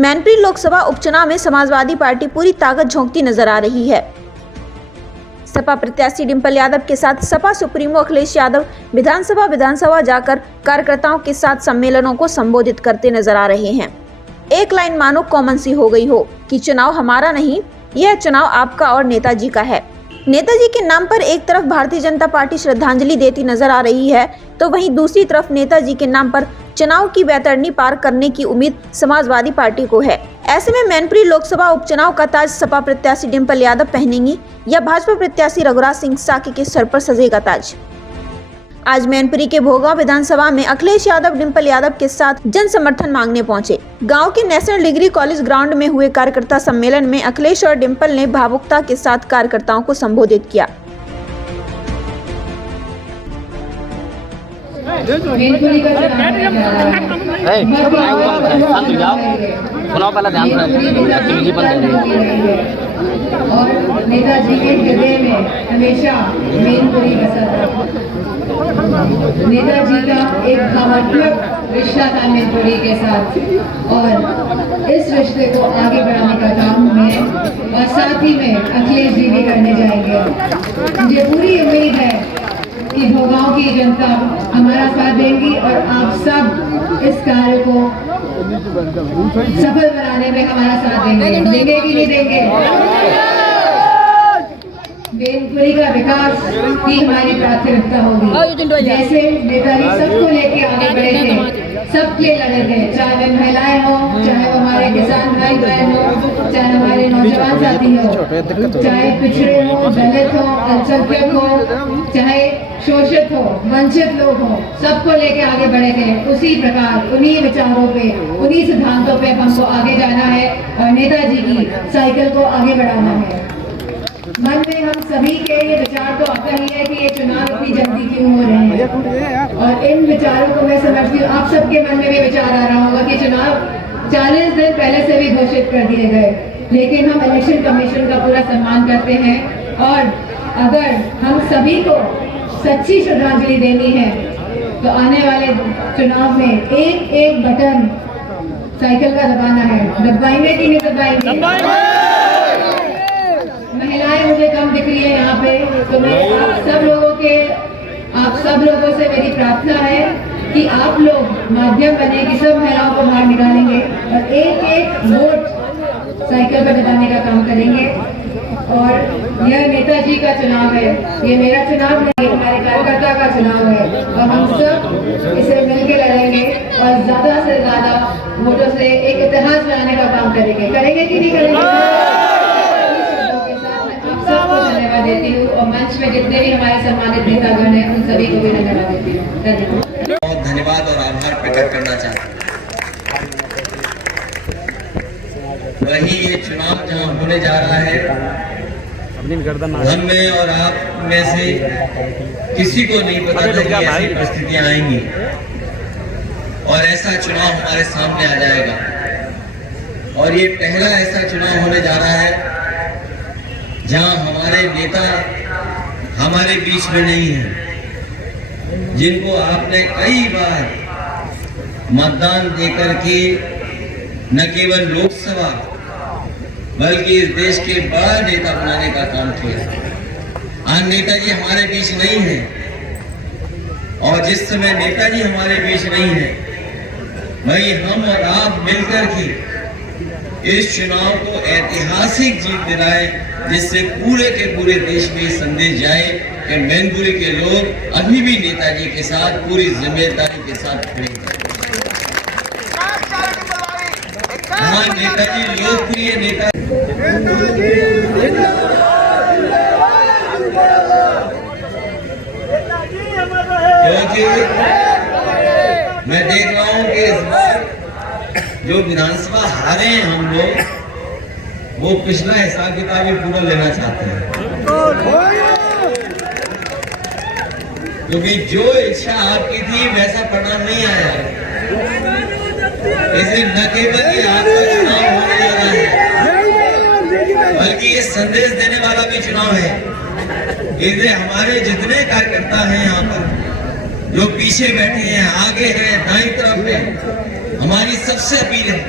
मैनपुरी लोकसभा उपचुनाव में समाजवादी पार्टी पूरी ताकत झोंकती नजर आ रही है। सपा प्रत्याशी डिंपल यादव के साथ सपा सुप्रीमो अखिलेश यादव विधानसभा जाकर कार्यकर्ताओं के साथ सम्मेलनों को संबोधित करते नजर आ रहे हैं। एक लाइन मानो कॉमन सी हो गई हो कि चुनाव हमारा नहीं, यह चुनाव आपका और नेताजी का है। नेताजी के नाम पर एक तरफ भारतीय जनता पार्टी श्रद्धांजलि देती नजर आ रही है, तो वहीं दूसरी तरफ नेताजी के नाम पर चुनाव की बैतरणी पार करने की उम्मीद समाजवादी पार्टी को है। ऐसे में मैनपुरी लोकसभा उपचुनाव का ताज सपा प्रत्याशी डिंपल यादव पहनेंगी या भाजपा प्रत्याशी रघुराज सिंह साकी के सर पर सजेगा ताज। आज मैनपुरी के भोगांव विधानसभा में अखिलेश यादव डिंपल यादव के साथ जन समर्थन मांगने पहुंचे। गांव के नेशनल डिग्री कॉलेज ग्राउंड में हुए कार्यकर्ता सम्मेलन में अखिलेश और डिंपल ने भावुकता के साथ कार्यकर्ताओं को संबोधित किया। और नेताजी के हृदय में हमेशा मैनपुरी बसा था। नेताजी का एक भावनात्मक रिश्ता था मैनपुरी के साथ, और इस रिश्ते को आगे बढ़ाने का काम मैं और साथ ही में अखिलेश जी भी करने जाएंगे। मुझे पूरी उम्मीद है कि भोगांव की जनता हमारा साथ देंगी और आप सब इस कार्य को सफल बनाने में हमारा साथ देंगे। देंगे कि नहीं देंगे? मैनपुरी का विकास ही हमारी प्राथमिकता होगी। जैसे नेताजी सबको लेके आगे बढ़े थे, सबके लड़े थे, चाहे वे महिलाएं हो, चाहे वो हमारे किसान भाई बहन हो, चाहे हमारे नौजवान साथी हो, चाहे पिछड़े हो, दलित हो, अल्पसंख्यक हो, चाहे शोषित हो, वंचित लोग हो, सबको लेके आगे बढ़े थे। उसी प्रकार उन्हीं विचारों पे, उन्हीं सिद्धांतों पे हमको आगे जाना है और नेताजी की साइकिल को आगे बढ़ाना है। मन में हम सभी के ये विचार तो आता ही है कि ये चुनाव इतनी जल्दी क्यों हो रहे हैं, और इन विचारों को मैं समझती हूँ आप सबके मन में भी विचार आ रहा होगा कि चुनाव 40 दिन पहले से भी घोषित कर दिए गए, लेकिन हम इलेक्शन कमीशन का पूरा सम्मान करते हैं, और अगर हम सभी को सच्ची श्रद्धांजलि देनी है तो आने वाले चुनाव में एक एक बटन साइकिल का दबाना है। दबाएंगे कि नहीं दबाएंगे? महिलाएं मुझे कम दिख रही है यहाँ पे, तो मैं आप सब लोगों से मेरी प्रार्थना है कि आप लोग माध्यम बने कि सब महिलाओं को बाहर निकालेंगे और एक एक वोट साइकिल पर दबाने का काम करेंगे। और यह नेताजी का चुनाव है, ये मेरा चुनाव नहीं, हमारे कार्यकर्ता का चुनाव है, और हम सब इसे मिलकर लड़ेंगे और ज्यादा से ज्यादा वोटों से एक इतिहास बनाने का काम करेंगे। करेंगे कि नहीं करेंगे? धन्यवाद देती हूँ, और मंच में जितने भी हमारे सम्मानित नेतागण हैं उन सभी को भी धन्यवाद देती हूँ। बहुत धन्यवाद और आभार प्रकट करना चाहता हूँ। वही ये चुनाव जहाँ होने जा रहा है, हम में और आप में से किसी को नहीं पता था कि ऐसी परिस्थितियां आएंगी और ऐसा चुनाव हमारे सामने आ जाएगा। और ये पहला ऐसा चुनाव होने जा रहा है जहां हमारे नेता हमारे बीच में नहीं है, जिनको आपने कई बार मतदान देकर के न केवल लोकसभा बल्कि इस देश के बड़ा नेता बनाने का काम किया। आज नेताजी हमारे बीच नहीं है, और जिस समय नेताजी हमारे बीच नहीं है, वही हम और आप मिलकर के इस चुनाव को ऐतिहासिक जीत दिलाए, जिससे पूरे के पूरे देश में संदेश जाए कि मैनपुरी के लोग अभी भी नेताजी के साथ पूरी जिम्मेदारी के साथ खड़े हैं। हाँ, नेताजी लोकप्रिय नेता। क्योंकि मैं देख रहा हूँ कि इस बार जो विधानसभा हारे हैं हम लोग, वो पिछला हिसाब किताब भी पूरा लेना चाहते हैं, क्योंकि जो इच्छा आपकी थी वैसा परिणाम नहीं आया। इसे न केवल ये आपका चुनाव होने जा रहा है, बल्कि ये संदेश देने वाला भी चुनाव है। इसे हमारे जितने कार्यकर्ता हैं यहाँ पर, जो पीछे बैठे हैं, आगे हैं, दाईं तरफ है, हमारी सबसे अपील है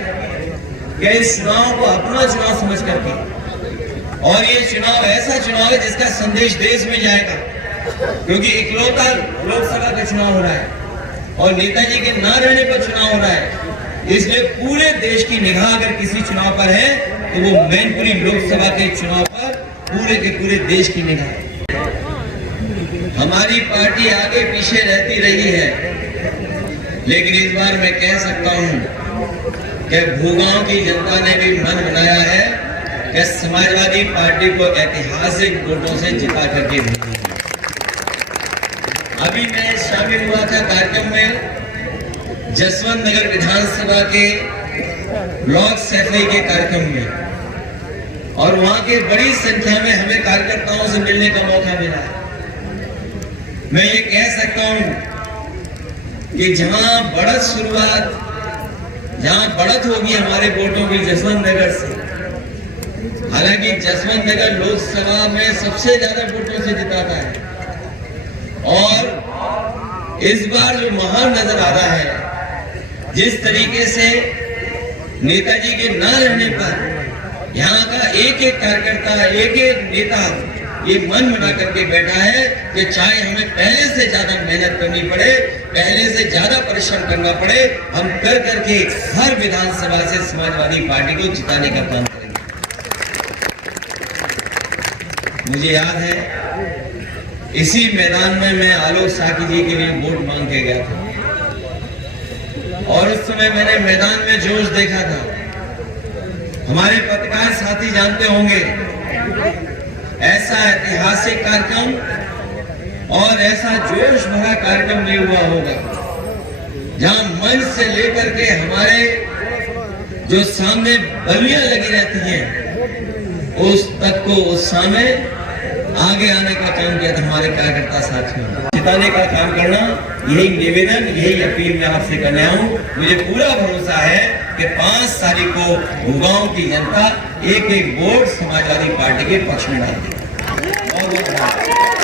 कि इस चुनाव को अपना चुनाव समझ करके, और ये चुनाव ऐसा चुनाव है जिसका संदेश देश में जाएगा, क्योंकि इकलौता लोकसभा का चुनाव हो रहा है और नेताजी के न रहने पर चुनाव हो रहा है। इसलिए पूरे देश की निगाह अगर किसी चुनाव पर है तो वो मैनपुरी लोकसभा के चुनाव पर पूरे के पूरे देश की निगाह है। हमारी पार्टी आगे पीछे रहती रही है, लेकिन इस बार मैं कह सकता हूं कि भूगांव की जनता ने भी मन बनाया है कि समाजवादी पार्टी को ऐतिहासिक वोटों से जिता करके भेजेंगे। अभी मैं शामिल हुआ था कार्यक्रम में जसवंत नगर विधानसभा के ब्लॉक सफाई के कार्यक्रम में, और वहां के बड़ी संख्या में हमें कार्यकर्ताओं से मिलने का मौका मिला। मैं ये कह सकता हूं कि जहां बढ़त होगी हमारे वोटों की जसवंत नगर से, हालांकि जसवंत नगर लोकसभा में सबसे ज्यादा वोटों से जिताता है, और इस बार जो माहौल नजर आ रहा है, जिस तरीके से नेताजी के न रहने पर यहाँ का एक एक कार्यकर्ता, एक एक नेता ये मन बना करके बैठा है कि चाहे हमें पहले से ज्यादा मेहनत करनी पड़े, पहले से ज्यादा परिश्रम करना पड़े, हम कर करके हर विधानसभा से समाजवादी पार्टी को जिताने का काम करेंगे। मुझे याद है इसी मैदान में मैं आलोक साकी जी के लिए वोट मांग के गया था, और उस समय मैंने मैदान में जोश देखा था। हमारे पत्रकार साथी जानते होंगे, ऐसा ऐतिहासिक कार्यक्रम और ऐसा जोश भरा कार्यक्रम नहीं हुआ होगा, जहां मंच से लेकर के हमारे जो सामने बलियां लगी रहती हैं उस तक को उस समय आगे आने का काम किया था हमारे कार्यकर्ता साथियों। जिताने का काम करना, यही निवेदन, यही अपील मैं आपसे कर रहा हूँ। मुझे पूरा भरोसा है कि 5 तारीख को भूगांव की जनता एक एक वोट समाजवादी पार्टी के पक्ष में डालेगी। बहुत बहुत धन्यवाद।